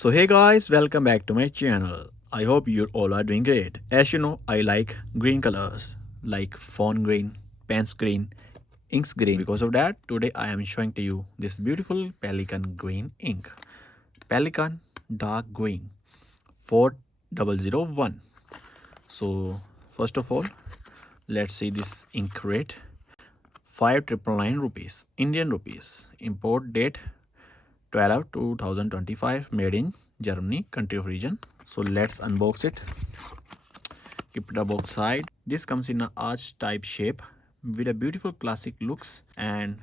So hey guys, welcome back to my channel. I hope you all are doing great. As you know, I like green colors like phone green, pens green, inks green. Because of that, today I am showing to you this beautiful Pelikan green ink. Pelikan dark green 4001. So first of all, let's see this ink rate. 5999 rupees, Indian rupees. Import date 12/2025, made in Germany, country of origin. So let's unbox it. Keep it above side. This comes in a arch type shape with a beautiful classic looks, and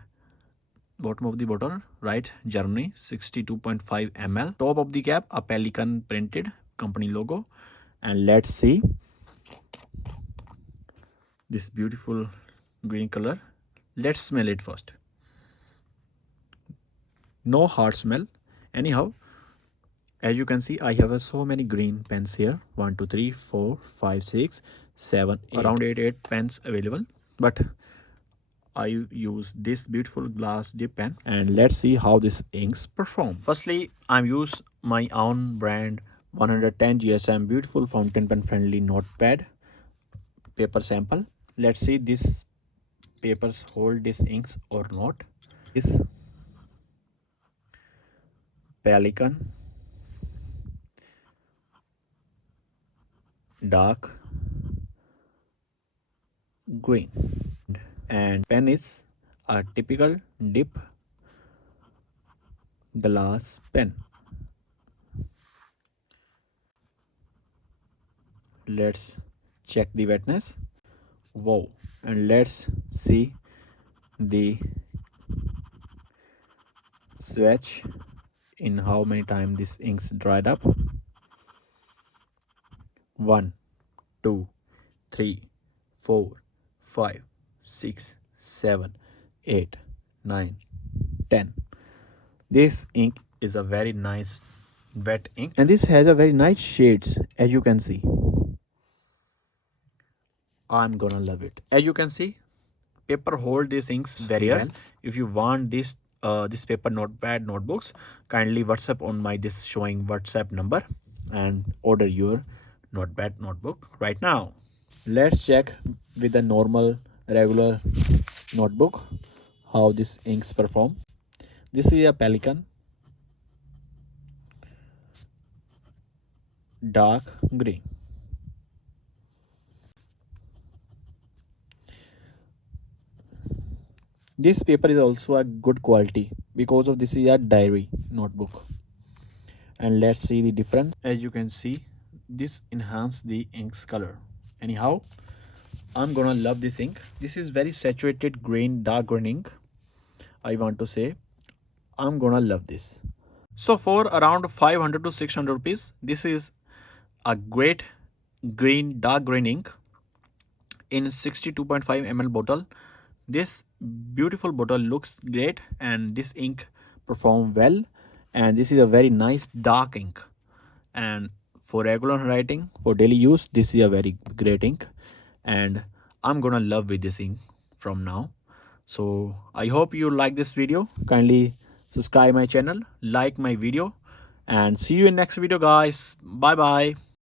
bottom of the bottle right Germany 62.5 ml. Top of the cap a Pelikan printed company logo. And let's see this beautiful green color. Let's smell it first. No hard smell. Anyhow, as you can see, I have so many green pens here. 1 2 3 4 5 6 7 8. Around 8 pens available, but I use this beautiful glass dip pen. And let's see how this inks perform. Firstly, I'm use my own brand 110 GSM beautiful fountain pen friendly notepad paper sample. Let's see this papers hold this inks or not. This Pelikan dark green, and pen is a typical dip glass pen. Let's check the wetness. Wow. And let's see the swatch in how many times this inks dried up. 1 2 3 4 5 6 7 8 9 10. This ink is a very nice wet ink, and this has a very nice shades. As you can see, I'm gonna love it. As you can see, paper hold these inks very well. If you want this paper notepad notebooks, kindly WhatsApp on my this showing WhatsApp number and order your notepad notebook right now. Let's check with the normal regular notebook how this inks perform. This is a Pelikan dark green. This paper is also a good quality because of this is a diary notebook. And let's see the difference. As you can see, this enhance the ink's color. Anyhow, I'm gonna love this ink. This is very saturated green dark green ink. I want to say I'm gonna love this. So for around 500 to 600 rupees, this is a great green dark green ink in 62.5 ml bottle. This beautiful bottle looks great, and this ink perform well, and this is a very nice dark ink. And for regular writing, for daily use, this is a very great ink, and I'm gonna love with this ink from now. So I hope you like this video. Kindly subscribe my channel, like my video, and see you in next video guys. Bye bye.